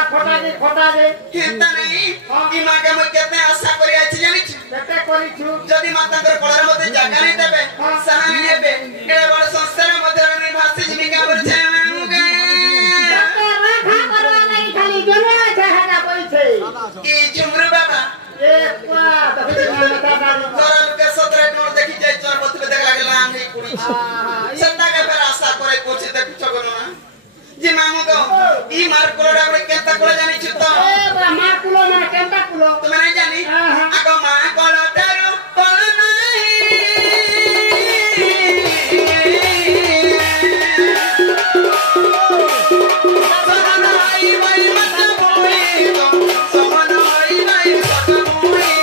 फटा दे हेता नहीं ई मां के मैं केते आशा करि आछि जानि छु केते करी छु जदि माता कर कोळर मते जागा नहीं देबे सहानी हेबे एडा बड़ संस्थान मते नहीं भाषी जीविका पर छे केते राखा करवा नहीं खाली जने चाहना पैसे ई झुमरू बाबा ए पा करल के 17 टोर देखि जाय चर बत के देख लागला हम नहीं कुड़ी सत्ता के फेर आशा करे कोछि देख छगो ना जी मामू को ई मार कोळडा बड़े केता कोळ जानि छु तो ए बा मार कुलो ना केंता कुलो तुम नहीं जानी आको मां कोळ तारू कोळ नहीं समनाई भाई मत बोली तो समनाई भाई मत बोली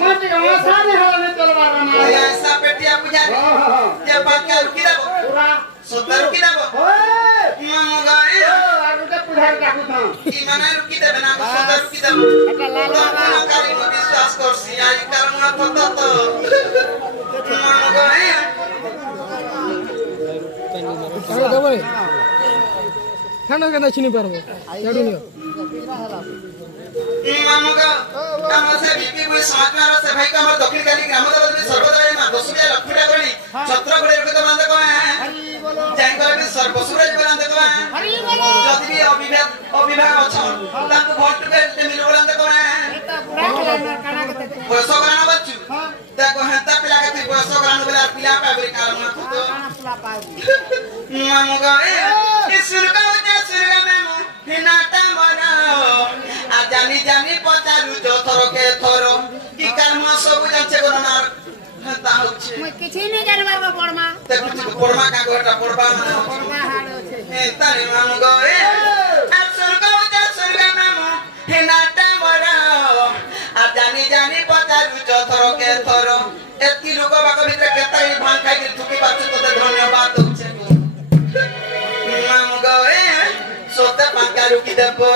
मंदिर पैसा नहीं है नहीं चलवाना ना ऐसा पेटिया पूजा जे बात का रुकी देबो पूरा सत्तर रुकी देबो ओए मामू गाए आरु के पुढार टाकू था ई माने रुकी देबे ना सत्तर रुकी देबो এটা লাল तो काली को विश्वास करसी आई कारण तो मामू गाए আরে দেবই খানা কেন চিনি পারবো জাডু নিও मामू का काम से बीपी कोई समाज में से भाई का हमर दक्षिण काली ग्राम देवता में सर्वदय में दसुया लक्ष्मीटा करनी छत्र गुड़े रखत बंद को जाई कर भी सर्वसुरज बंद को हरि बोलो जदि भी अविभाग अछन ताको भोट पे मिल बंद को এটা পুরা খেলানোর কানা কতে बयस ग्राम बच्चू ताको हता पिला के बयस ग्राम बेला पिला पाबे कारण तो কানা পুলা পাবি मामू का ईश्वर का उजा सुरगा में मु हिनाटा मना आ जानी जानी पचारु जो थरो के थरो की कर्म सब जानचे गनार हता होचे মই কিছু নি জানবার গো পড়মা ते कुछ परमा का गोटा पड़बा ना পড়বা হাড় আছে ए तारे मामू का आ सुरगा उजा सुरगा में मु हिनाटा मना आ जानी जानी पचारु जो थरो के थरो एती लोग बाका भीतर केता ही भान खाई के थुकी पाछु तो धन्यवाद होचे मामू का सोते पाका रुकी देबो